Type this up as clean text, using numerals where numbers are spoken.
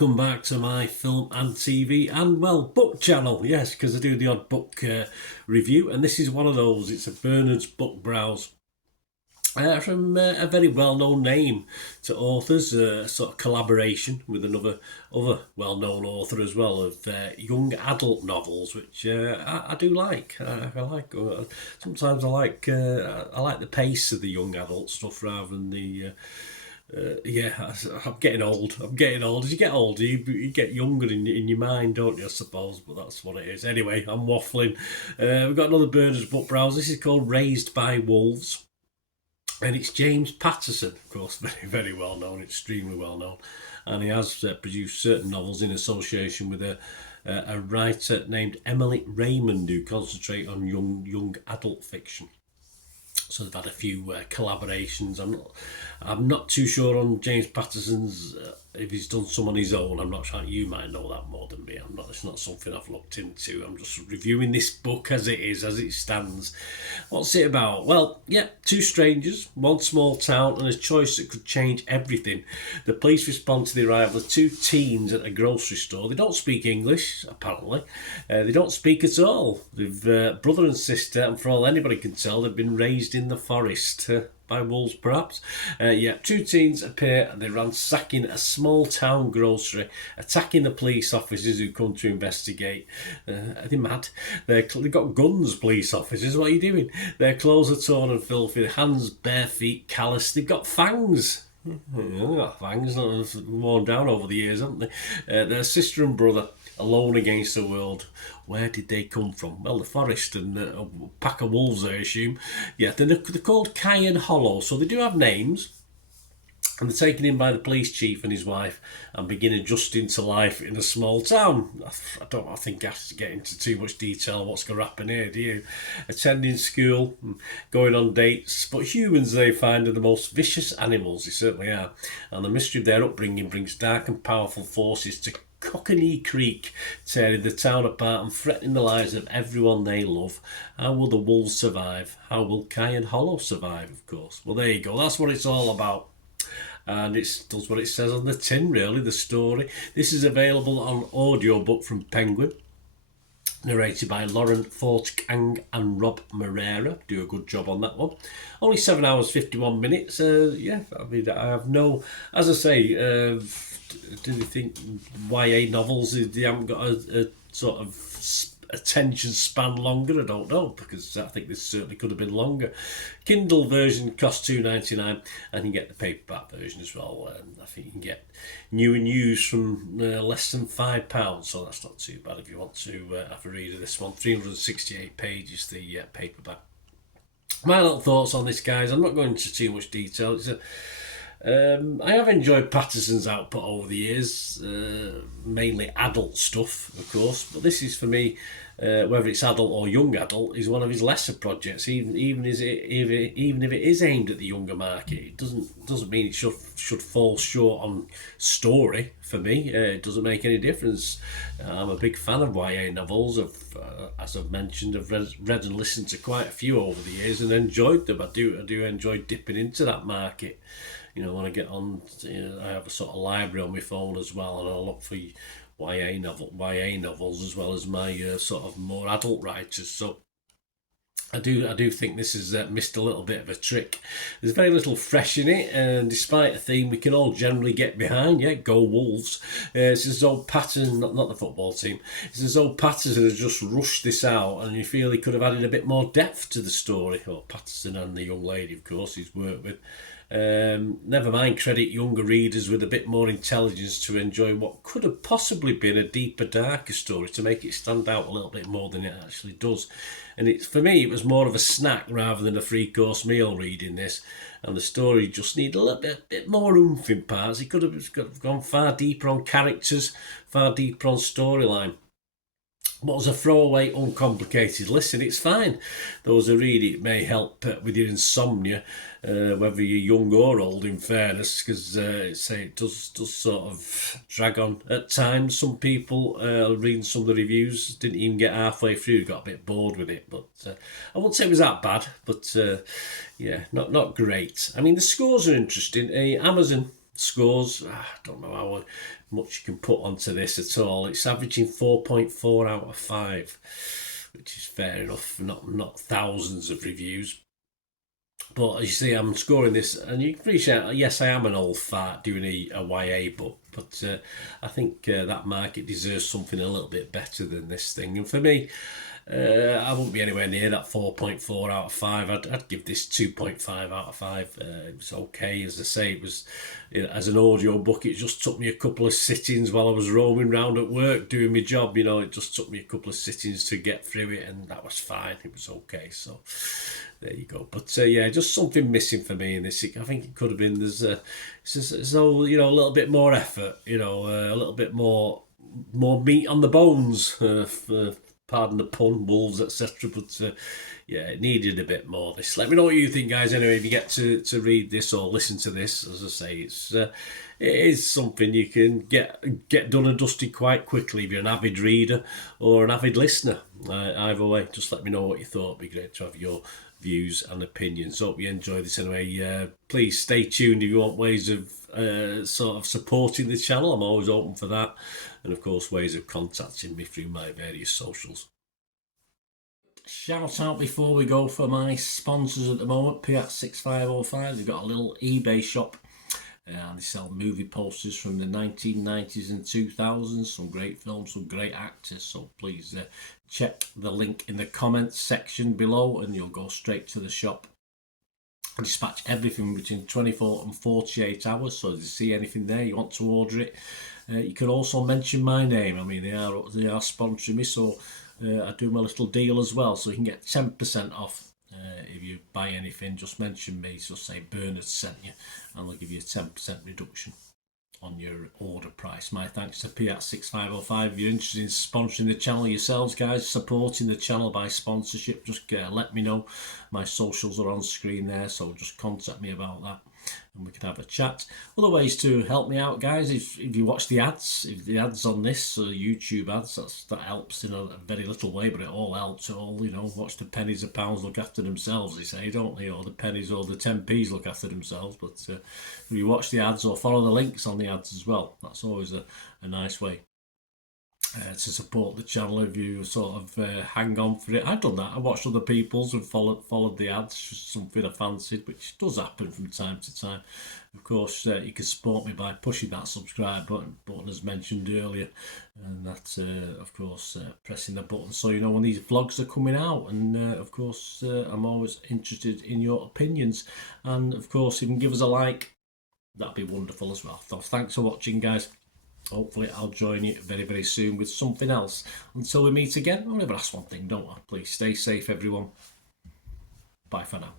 welcome back to my film and TV and, well, book channel. Yes, because I do the odd book review, and this is one of those. It's a Bernard's Book Browse from a very well-known name to authors, sort of collaboration with other well-known author as well of young adult novels, which I do like. I like. Sometimes I like the pace of the young adult stuff rather than the. I'm getting old. As you get older, you get younger in your mind, don't you, I suppose? But that's what it is. Anyway, I'm waffling. We've got another Bernard's Book Browse. This is called Raised by Wolves. And it's James Patterson, of course, very, very well known, extremely well known. And he has produced certain novels in association with a writer named Emily Raymond, who concentrate on young adult fiction. So they've had a few collaborations. I'm not too sure on James Patterson's if he's done some on his own. I'm not sure. You might know that more than me. It's not something I've looked into. I'm just reviewing this book as it is, as it stands. What's it about? Well, two strangers, one small town, and a choice that could change everything. The police respond to the arrival of two teens at a grocery store. They don't speak English, apparently. They don't speak at all. They've brother and sister, and for all anybody can tell, they've been raised in the forest. By wolves, perhaps. Two teens appear and they're ransacking a small town grocery, attacking the police officers who come to investigate. Are they mad? They've got guns, police officers. What are you doing? Their clothes are torn and filthy, hands, bare feet, calloused. They've got fangs. Fangs worn down over the years, haven't they? Their sister and brother, alone against the world. Where did they come from? Well, the forest and a pack of wolves, I assume. Yeah, they're called Cayenne Hollow, so they do have names. And they're taken in by the police chief and his wife and begin adjusting to life in a small town. I think I have to get into too much detail on what's going to happen here, do you? Attending school, going on dates. But humans, they find, are the most vicious animals. They certainly are. And the mystery of their upbringing brings dark and powerful forces to Cockney Creek, tearing the town apart and threatening the lives of everyone they love. How will the wolves survive? How will Cayenne Hollow survive, of course? Well, there you go. That's what it's all about. And it does what it says on the tin, really, the story. This is available on audiobook from Penguin, narrated by Lauren Fortkang and Rob Moreira. Do a good job on that one. Only 7 hours, 51 minutes. I have no... As I say, do you think YA novels, they haven't got a sort of attention span longer? I don't know, because I think this certainly could have been longer. Kindle version costs $2.99, and you get the paperback version as well. I think you can get new and used from less than £5, so that's not too bad if you want to have a read of this one. 368 pages, the paperback. My little thoughts on this, guys. I'm not going into too much detail. I have enjoyed Patterson's output over the years, mainly adult stuff, of course, but this is, for me, whether it's adult or young adult, is one of his lesser projects. Even if it is aimed at the younger market, it doesn't mean it should fall short on story. For me, it doesn't make any difference. I'm a big fan of YA novels. As I've mentioned, I've read and listened to quite a few over the years and enjoyed them. I do enjoy dipping into that market. When I get on, I have a sort of library on my phone as well, and I look for YA novels as well as my sort of more adult writers. So I do think this has missed a little bit of a trick. There's very little fresh in it, and despite a theme we can all generally get behind. Go Wolves. It's as though Patterson, not the football team, it's as though Patterson has just rushed this out, and you feel he could have added a bit more depth to the story. Well, Patterson and the young lady, of course, he's worked with. Never mind, credit younger readers with a bit more intelligence to enjoy what could have possibly been a deeper, darker story, to make it stand out a little bit more than it actually does. And for me, it was more of a snack rather than a three-course meal reading this. And the story just needed a little bit more oomph in parts. It could have gone far deeper on characters, far deeper on storyline. But as a throwaway, uncomplicated listen, it's fine. Those who read it may help with your insomnia, whether you're young or old, in fairness, because it does sort of drag on at times. Some people, reading some of the reviews, didn't even get halfway through, got a bit bored with it. But I wouldn't say it was that bad, but not great. I mean, the scores are interesting. Amazon scores, I don't know how much you can put onto this at all. It's averaging 4.4 out of 5, which is fair enough. Not thousands of reviews. But as you see, I'm scoring this, and you can appreciate, yes, I am an old fart doing a YA book, but I think that market deserves something a little bit better than this thing. And for me, I wouldn't be anywhere near that 4.4 out of 5. I'd give this 2.5 out of 5. It was okay, as I say. It was, as an audio book, it just took me a couple of sittings while I was roaming around at work doing my job. It just took me a couple of sittings to get through it, and that was fine. It was okay. So there you go. But yeah, just something missing for me in this. I think it could have been there's a little bit more effort. A little bit more meat on the bones. Pardon the pun, wolves, etc. But yeah, it needed a bit more. This. Let me know what you think, guys. Anyway, if you get to read this or listen to this, as I say, it is something you can get done and dusted quite quickly if you're an avid reader or an avid listener. Either way, just let me know what you thought. It'd be great to have your views and opinions. Hope you enjoy this anyway. Please stay tuned if you want ways of sort of supporting the channel. I'm always open for that, and of course ways of contacting me through my various socials. Shout out before we go for my sponsors at the moment. P6505, they've got a little eBay shop and they sell movie posters from the 1990s and 2000s, some great films, some great actors. So please check the link in the comments section below and you'll go straight to the shop. I dispatch everything between 24 and 48 hours, so if you see anything there you want to order it, you can also mention my name. I mean, they are sponsoring me, so I do my little deal as well, so you can get 10% off if you buy anything. Just mention me, so say Bernard sent you, and they'll give you a 10% reduction on your order price. My thanks to P6505. If you're interested in sponsoring the channel yourselves, guys, supporting the channel by sponsorship, just let me know. My socials are on screen there, so just contact me about that and we can have a chat. Other ways to help me out, guys, if you watch the ads, if the ads on this YouTube ads, that helps in a very little way, but it all helps. It all, watch the pennies and pounds look after themselves, they say, don't they? Or the pennies or the 10p's look after themselves. But if you watch the ads or follow the links on the ads as well, that's always a nice way to support the channel. If you sort of hang on for it, I've done that. I watched other people's and followed the ads, just something I fancied, which does happen from time to time. Of course, you can support me by pushing that subscribe button as mentioned earlier, and that of course pressing the button so you know when these vlogs are coming out. And of course I'm always interested in your opinions, and of course if you can give us a like, that'd be wonderful as well. So thanks for watching, guys. Hopefully I'll join you very, very soon with something else. Until we meet again, I'll never ask one thing, don't I? Please stay safe, everyone. Bye for now.